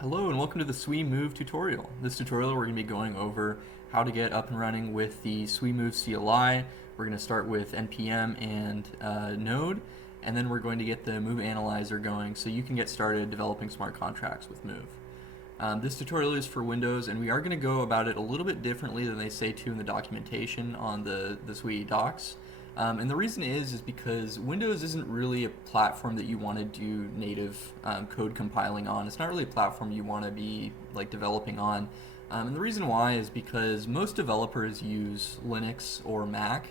Hello and welcome to the Sui Move tutorial. This tutorial we're going to be going over how to get up and running with the Sui Move CLI. We're going to start with npm and node, and then we're going to get the Move-analyzer going so you can get started developing smart contracts with Move. This tutorial is for Windows, and we are going to go about it a little bit differently than they say to in the documentation on the Sui docs. And the reason is because Windows isn't really a platform that you want to do native code compiling on. It's not really a platform you want to be like developing on. And the reason why is because most developers use Linux or Mac,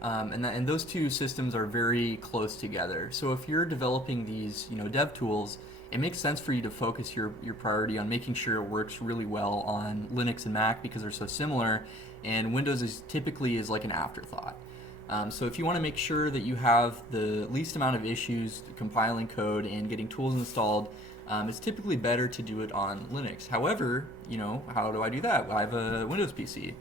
and those two systems are very close together. So if you're developing these dev tools, it makes sense for you to focus your priority on making sure it works really well on Linux and Mac because they're so similar, and Windows is typically like an afterthought. So if you want to make sure that you have the least amount of issues compiling code and getting tools installed, it's typically better to do it on Linux. However, how do I do that? I have a Windows PC.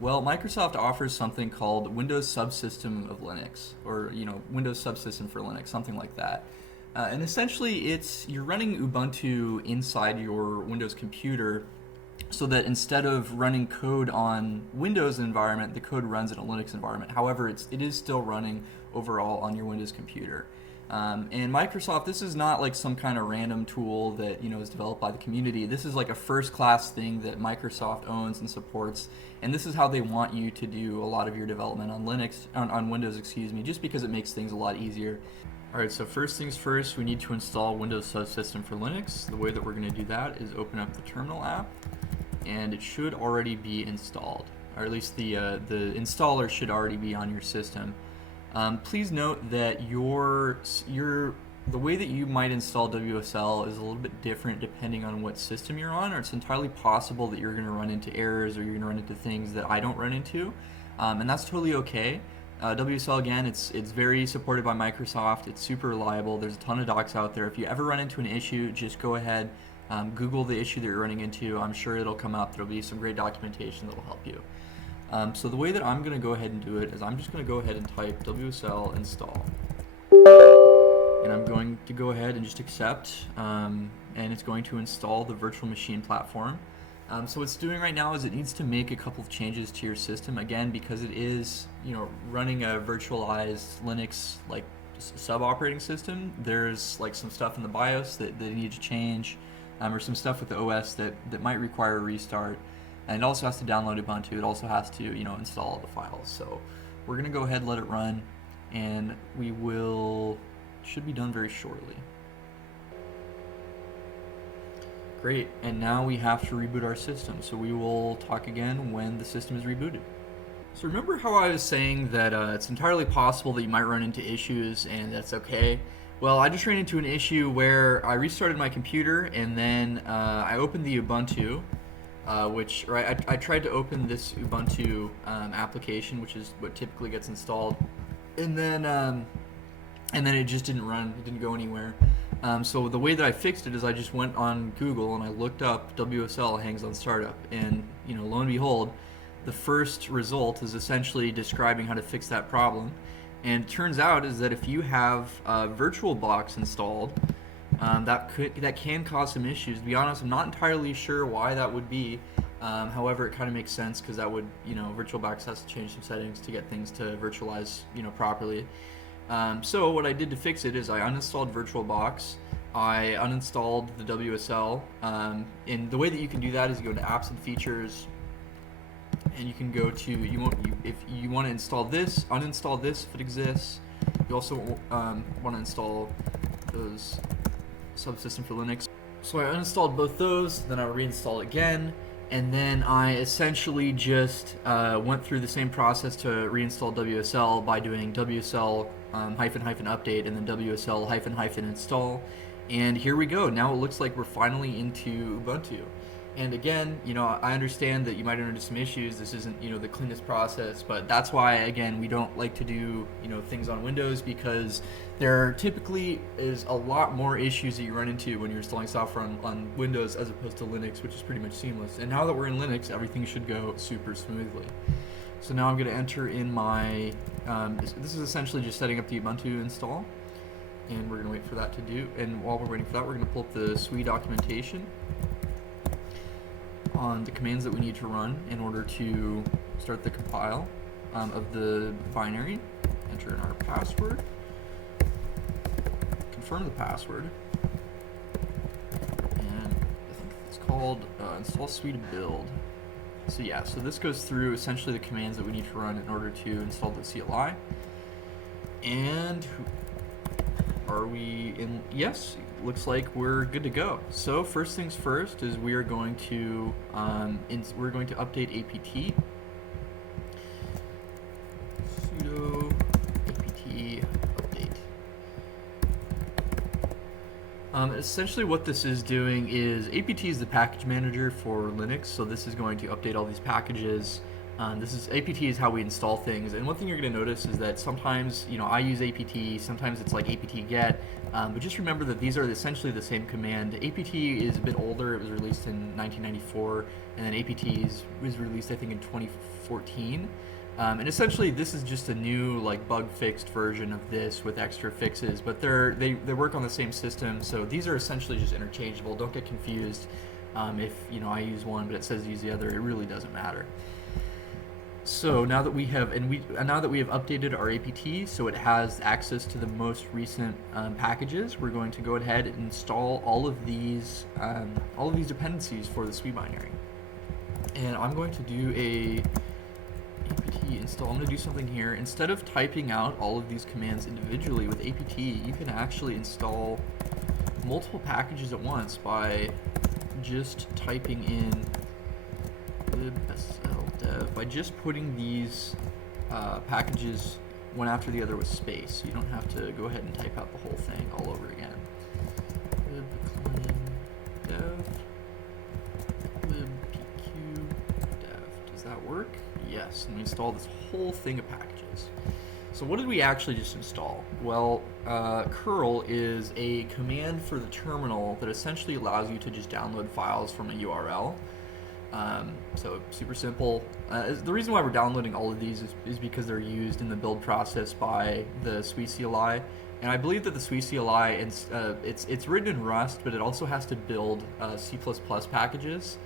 Well, Microsoft offers something called Windows Subsystem of Linux, or Windows Subsystem for Linux, something like that. And essentially, you're running Ubuntu inside your Windows computer, so that instead of running code on Windows environment, the code runs in a Linux environment. However, it is still running overall on your Windows computer. And Microsoft, this is not like some kind of random tool that is developed by the community. This is like a first-class thing that Microsoft owns and supports, and this is how they want you to do a lot of your development on Windows, just because it makes things a lot easier. Alright, so first things first, we need to install Windows Subsystem for Linux. The way that we're going to do that is open up the terminal app, and it should already be installed, or at least the installer should already be on your system. Please note that the way that you might install WSL is a little bit different depending on what system you're on, or it's entirely possible that you're going to run into errors or you're going to run into things that I don't run into, and that's totally okay. WSL, again, it's very supported by Microsoft. It's super reliable. There's a ton of docs out there. If you ever run into an issue, just go ahead, Google the issue that you're running into. I'm sure it'll come up. There'll be some great documentation that will help you. So the way that I'm going to go ahead and do it is I'm just going to go ahead and type WSL install. And I'm going to go ahead and just accept, and it's going to install the virtual machine platform. So what it's doing right now is it needs to make a couple of changes to your system, again, because it is running a virtualized Linux like sub-operating system. There's like some stuff in the BIOS that they need to change, or some stuff with the OS that might require a restart. And it also has to download Ubuntu. It also has to install all the files. So we're going to go ahead and let it run, and should be done very shortly. Great, and now we have to reboot our system, so we will talk again when the system is rebooted. So remember how I was saying that it's entirely possible that you might run into issues, and that's okay? Well, I just ran into an issue where I restarted my computer, and then I opened the Ubuntu, I tried to open this Ubuntu application, which is what typically gets installed, and then it just didn't run. It didn't go anywhere. So the way that I fixed it is I just went on Google and I looked up WSL hangs on startup, and lo and behold, the first result is essentially describing how to fix that problem. And it turns out is that if you have VirtualBox installed, that can cause some issues. To be honest, I'm not entirely sure why that would be. However, it kind of makes sense because that would VirtualBox has to change some settings to get things to virtualize properly. So what I did to fix it is I uninstalled VirtualBox, I uninstalled the WSL, and the way that you can do that is you go to Apps and Features, and you can go to, if you want to install this, uninstall this if it exists. You also want to install those Subsystem for Linux. So I uninstalled both those, then I reinstalled again, and then I essentially just went through the same process to reinstall WSL by doing WSL --update and then WSL --install, and here we go. Now it looks like we're finally into Ubuntu. And again, I understand that you might run into some issues. This isn't, the cleanest process, but that's why, again, we don't like to do, things on Windows, because there typically is a lot more issues that you run into when you're installing software on Windows as opposed to Linux, which is pretty much seamless. And now that we're in Linux, everything should go super smoothly. So now I'm going to enter in my, this is essentially just setting up the Ubuntu install, and we're going to wait for that to do. And while we're waiting for that, we're going to pull up the Sui documentation. on the commands that we need to run in order to start the compile of the binary. Enter in our password, confirm the password, and I think it's called install Sui build. So yeah, so this goes through essentially the commands that we need to run in order to install the CLI. And are we in? Yes, looks like we're good to go. So first things first is we are going to update apt sudo apt update. Essentially what this is doing is apt is the package manager for Linux, so this is going to update all these packages. apt is how we install things, and one thing you're going to notice is that sometimes, I use apt, sometimes it's like apt-get, but just remember that these are essentially the same command. Apt is a bit older, it was released in 1994, and then apt was released I think in 2014. And essentially this is just a new bug fixed version of this with extra fixes, but they work on the same system, so these are essentially just interchangeable. Don't get confused if I use one but it says use the other. It really doesn't matter. So now that we have updated our apt so it has access to the most recent packages, we're going to go ahead and install all of these dependencies for the Sui binary. And I'm going to do a apt install. I'm going to do something here. Instead of typing out all of these commands individually with apt, you can actually install multiple packages at once by just typing in libssl-dev, by just putting these packages one after the other with space. So you don't have to go ahead and type out the whole thing all over again. libclang-dev, libpq-dev. Does that work? Yes, and we install this whole thing of packages. So what did we actually just install? Well, curl is a command for the terminal that essentially allows you to just download files from a URL. So super simple. The reason why we're downloading all of these is because they're used in the build process by the Sui CLI, and I believe that the Sui CLI it's written in Rust, but it also has to build C++ packages.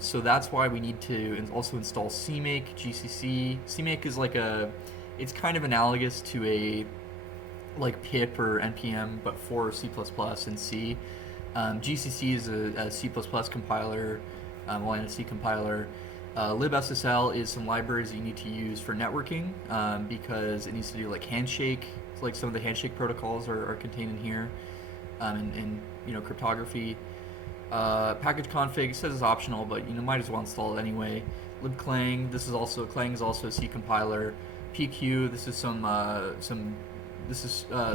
So that's why we need to also install cmake, GCC. Cmake is it's kind of analogous to a pip or npm, but for C++ and C. GCC is a C++ compiler, and a C compiler. libssl is some libraries that you need to use for networking, because it needs to do handshake. Some of the handshake protocols are contained in here, and cryptography. Pkg-config says it's optional, but might as well install it anyway. Libclang, Clang is also a C compiler. pq, this is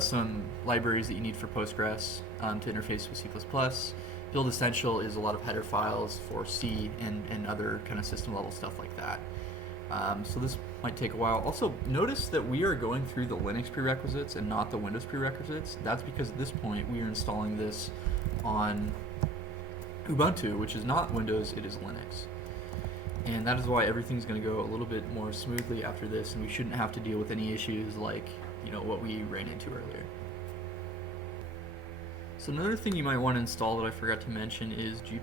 some libraries that you need for Postgres to interface with C++. Build essential is a lot of header files for C and other kind of system level stuff like that. So this might take a while. Also, notice that we are going through the Linux prerequisites and not the Windows prerequisites. That's because at this point we are installing this on Ubuntu, which is not Windows, it is Linux. And that is why everything's going to go a little bit more smoothly after this, and we shouldn't have to deal with any issues like what we ran into earlier. So another thing you might want to install that I forgot to mention is G++,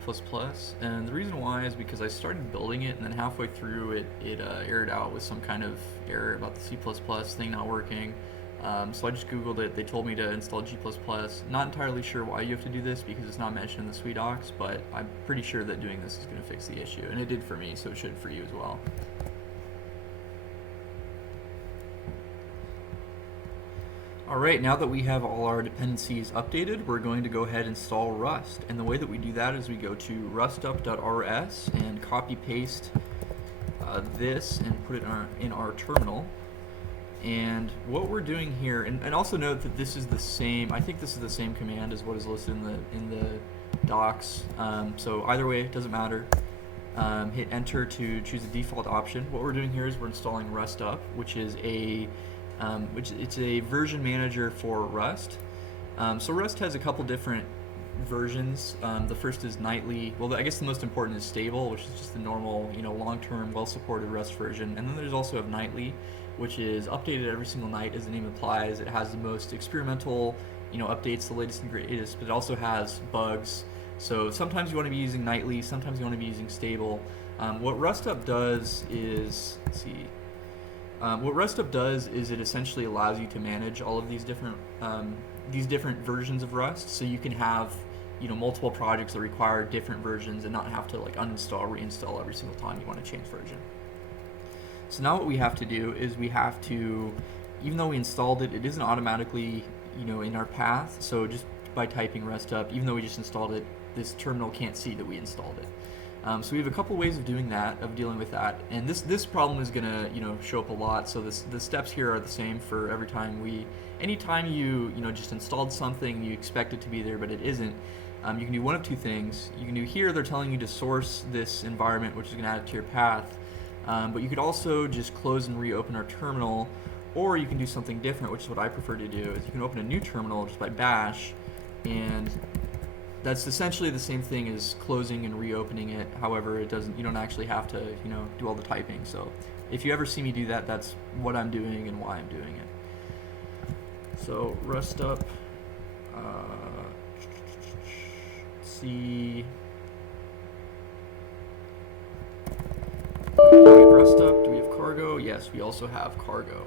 and the reason why is because I started building it and then halfway through it errored out with some kind of error about the C++ thing not working. So I just googled it. They told me to install G++. Not entirely sure why you have to do this because it's not mentioned in the Sui docs, but I'm pretty sure that doing this is going to fix the issue, and it did for me, so it should for you as well. Alright, now that we have all our dependencies updated, we're going to go ahead and install Rust. And the way that we do that is we go to rustup.rs and copy paste this and put it in our terminal. And what we're doing here, and also note that this is the same, I think this is the same command as what is listed in the docs. So either way, it doesn't matter. Hit enter to choose the default option. What we're doing here is we're installing rustup, which is it's a version manager for Rust. So Rust has a couple different versions. The first is nightly. Well, I guess the most important is stable, which is just the normal, long-term, well-supported Rust version. And then there's also nightly, which is updated every single night, as the name implies. It has the most experimental, updates, the latest and greatest, but it also has bugs So sometimes you want to be using nightly, sometimes you want to be using stable. What RustUp does is, let's see, what RustUp does is it essentially allows you to manage all of these different versions of Rust, so you can have multiple projects that require different versions and not have to like uninstall, reinstall every single time you want to change version. So now what we have to do is we have to, even though we installed it, it isn't automatically in our path. So just by typing RustUp, even though we just installed it, this terminal can't see that we installed it. So we have a couple ways of doing that, of dealing with that, and this problem is gonna show up a lot. So the steps here are the same for every time anytime you just installed something, you expect it to be there, but it isn't. You can do one of two things. You can do here, they're telling you to source this environment, which is gonna add it to your path. But you could also just close and reopen our terminal, or you can do something different, which is what I prefer to do. Is you can open a new terminal just by bash, and that's essentially the same thing as closing and reopening it. However, you don't actually have to do all the typing. So if you ever see me do that, that's what I'm doing and why I'm doing it. So RustUp, see. Do we have RustUp? Do we have cargo? Yes, we also have cargo.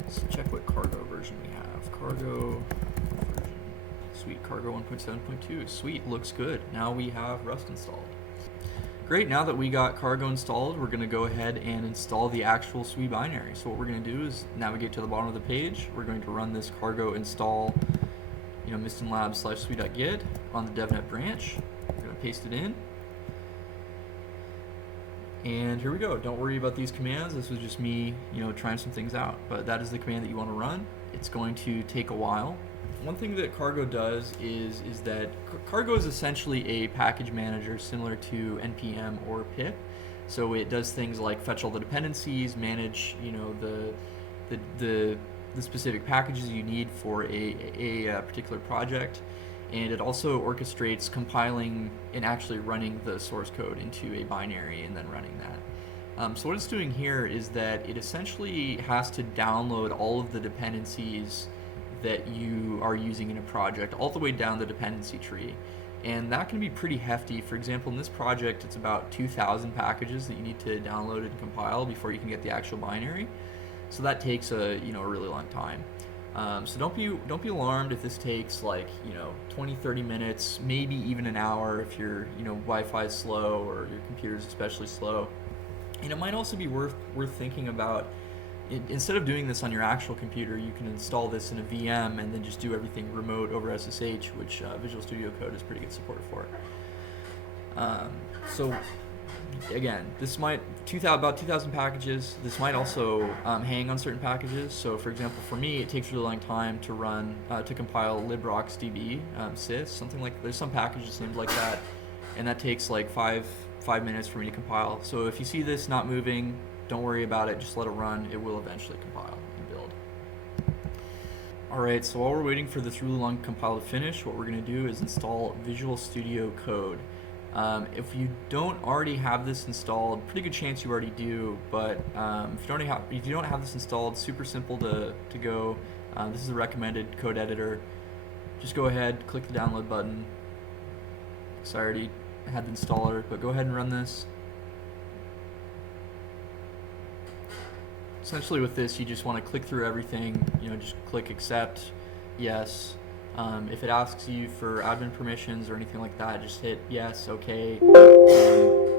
Let's check what cargo version we have. Cargo version. Sweet, cargo 1.7.2. Sweet, looks good. Now we have Rust installed. Great, now that we got cargo installed, we're going to go ahead and install the actual Sui binary. So what we're going to do is navigate to the bottom of the page. We're going to run this cargo install mistinlab/sui.git on the devnet branch. We're going to paste it in. And here we go. Don't worry about these commands. This was just me, trying some things out. But that is the command that you want to run. It's going to take a while. One thing that cargo does is that cargo is essentially a package manager similar to npm or pip. So it does things like fetch all the dependencies, manage the specific packages you need for a particular project, and it also orchestrates compiling and actually running the source code into a binary and then running that. So what it's doing here is that it essentially has to download all of the dependencies that you are using in a project all the way down the dependency tree, and that can be pretty hefty. For example, in this project, it's about 2,000 packages that you need to download and compile before you can get the actual binary. So that takes a really long time. So don't be alarmed if this takes like 20-30 minutes, maybe even an hour if your Wi-Fi is slow or your computer is especially slow. And it might also be worth thinking about, instead of doing this on your actual computer, you can install this in a VM and then just do everything remote over SSH, which Visual Studio Code has pretty good support for. So again, this might about 2,000 packages. This might also hang on certain packages. So for example, for me, it takes a really long time to run to compile libroxdb sys, something like. There's some packages named like that, and that takes like five minutes for me to compile. So if you see this not moving, don't worry about it. Just let it run. It will eventually compile and build. All right. So while we're waiting for this really long compile to finish, what we're going to do is install Visual Studio Code. If you don't already have this installed, pretty good chance you already do, but if you don't have this installed, super simple to go. This is a recommended code editor. Just go ahead, click the download button. So I already had the installer, but go ahead and run this. Essentially with this, you just want to click through everything, just click accept, yes. If it asks you for admin permissions or anything like that, just hit yes, okay,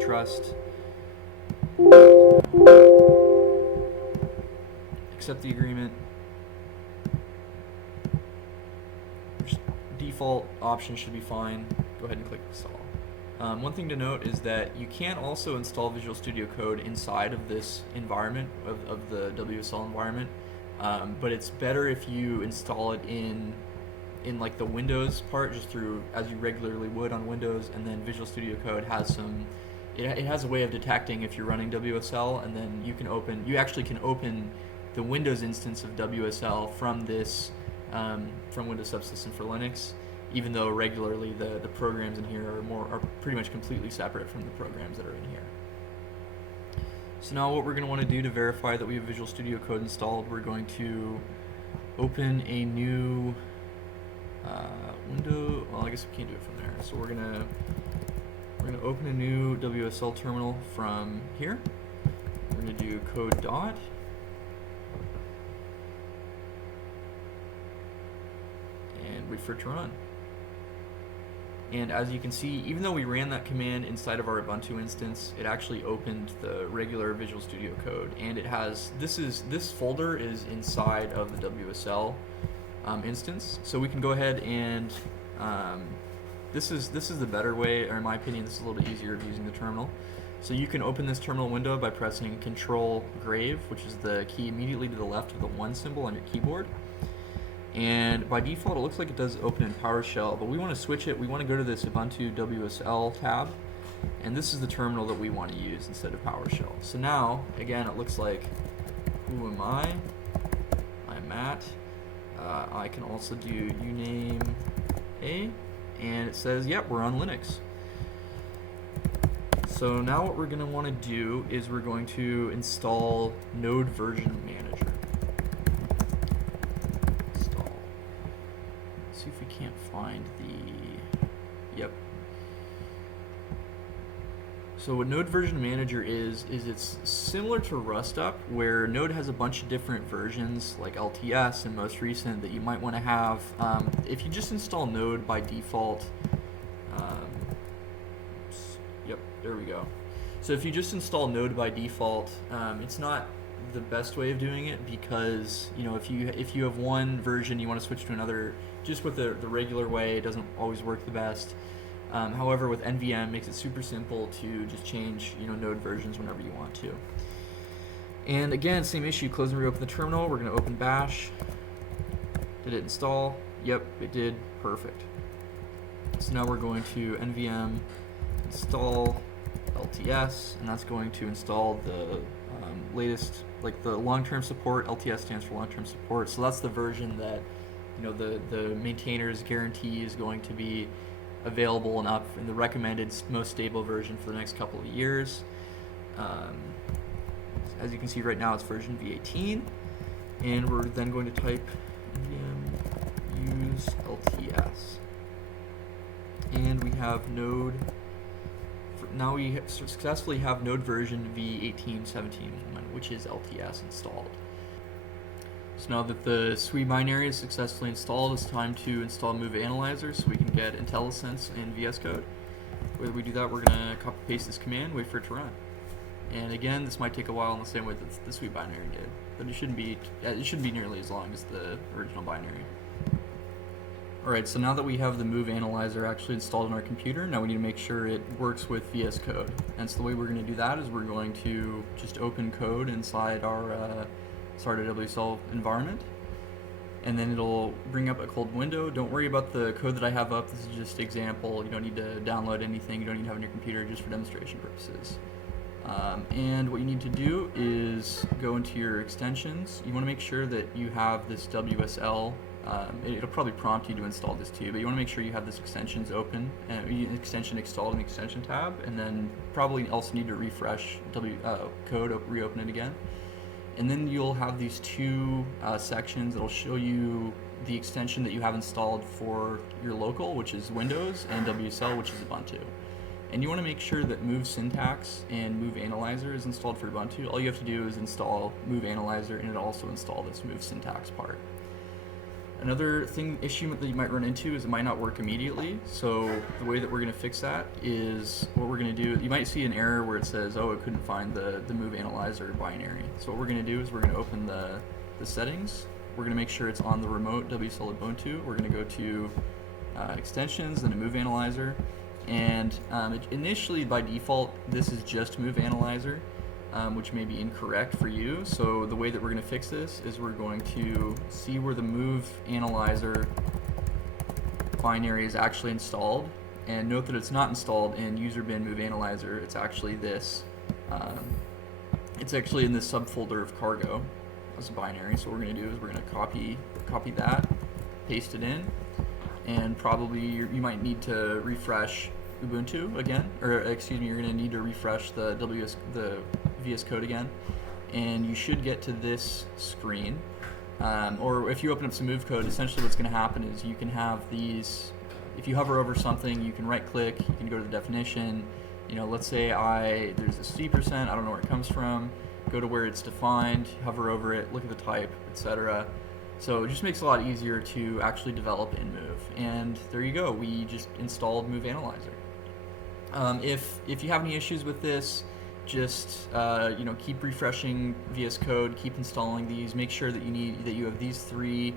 trust, accept the agreement. Default option should be fine. Go ahead and click install. One thing to note is that you can also install Visual Studio Code inside of this environment, of the WSL environment, but it's better if you install it in like the Windows part, just through as you regularly would on Windows, and then Visual Studio Code has it has a way of detecting if you're running WSL, and then you actually can open the Windows instance of WSL from this from Windows Subsystem for Linux, even though regularly the programs in here are pretty much completely separate from the programs that are in here. So now what we're going to want to do to verify that we have Visual Studio Code installed, we're going to open a new window. Well, well, I guess we can't do it from there. So we're gonna open a new WSL terminal from here. We're gonna do code dot. And wait for it to run. And as you can see, even though we ran that command inside of our Ubuntu instance, it actually opened the regular Visual Studio Code, and it has this folder is inside of the WSL instance. So we can go ahead and this is the better way, or in my opinion, this is a little bit easier of using the terminal. So you can open this terminal window by pressing Control-Grave, which is the key immediately to the left of the 1 symbol on your keyboard. And by default, it looks like it does open in PowerShell, but we want to switch it. We want to go to this Ubuntu WSL tab, and this is the terminal that we want to use instead of PowerShell. So now, again, it looks like, who am I? I'm Matt. I can also do uname A, and it says, yep, we're on Linux. So now what we're going to want to do is we're going to install Node Version Manager. See if we can't find the, yep. So what Node Version Manager is it's similar to RustUp, where Node has a bunch of different versions like LTS and most recent that you might want to have. If you just install Node by default, yep, there we go. So if you just install Node by default, it's not the best way of doing it, because if you have one version you want to switch to another just with the regular way, it doesn't always work the best. However, with NVM, it makes it super simple to just change Node versions whenever you want to. And again, same issue, close and reopen the terminal. We're going to open bash. Did it install? Yep, it did. Perfect. So now we're going to NVM install LTS, and that's going to install the latest, like the long-term support. LTS stands for long-term support, so that's the version that the maintainer's guarantee is going to be available and up in the recommended most stable version for the next couple of years. As you can see right now, it's version v18, and we're then going to type npm use LTS, and we have Node. Now we successfully have Node version v18.17.1, which is LTS installed. So now that the Sui binary is successfully installed, it's time to install Move-analyzer so we can get IntelliSense and VSCode. Whether we do that, we're going to copy paste this command, wait for it to run. And again, this might take a while in the same way that the Sui binary did, but it shouldn't be nearly as long as the original binary. Alright, so now that we have the Move-analyzer actually installed on our computer, now we need to make sure it works with VS Code. And so the way we're going to do that is we're going to just open code inside our WSL environment, and then it'll bring up a cold window. Don't worry about the code that I have up. This is just example. You don't need to download anything. You don't need to have it on your computer, just for demonstration purposes. And what you need to do is go into your extensions. You want to make sure that you have this WSL. It'll probably prompt you to install this too, but you want to make sure you have this extensions open, extension installed in the extension tab, and then probably also need to refresh code, reopen it again. And then you'll have these two sections that'll show you the extension that you have installed for your local, which is Windows, and WSL, which is Ubuntu. And you want to make sure that Move Syntax and Move-analyzer is installed for Ubuntu. All you have to do is install Move-analyzer, and it'll also install this Move Syntax part. Another issue that you might run into is it might not work immediately. So the way that we're going to fix that is what we're going to do. You might see an error where it says, oh, it couldn't find the Move-analyzer binary. So what we're going to do is we're going to open the settings. We're going to make sure it's on the remote WSL Ubuntu. We're going to go to extensions, then to Move-analyzer. And initially, by default, this is just Move-analyzer. Which may be incorrect for you. So the way that we're going to fix this is we're going to see where the Move-analyzer binary is actually installed, and note that it's not installed in user bin Move-analyzer. It's actually this. It's actually in this subfolder of cargo as a binary. So what we're going to do is we're going to copy that, paste it in, and probably you might need to refresh Ubuntu again, or excuse me, you're going to need to refresh the VS Code again, and you should get to this screen. Or if you open up some Move code, essentially what's going to happen is you can have these if you hover over something, you can right click, you can go to the definition. Let's say there's a C%, I don't know where it comes from, go to where it's defined, hover over it, look at the type, etc. So it just makes it a lot easier to actually develop in Move. And there you go, we just installed Move-analyzer. If you have any issues with this, just keep refreshing VS Code, keep installing these, make sure that you have these three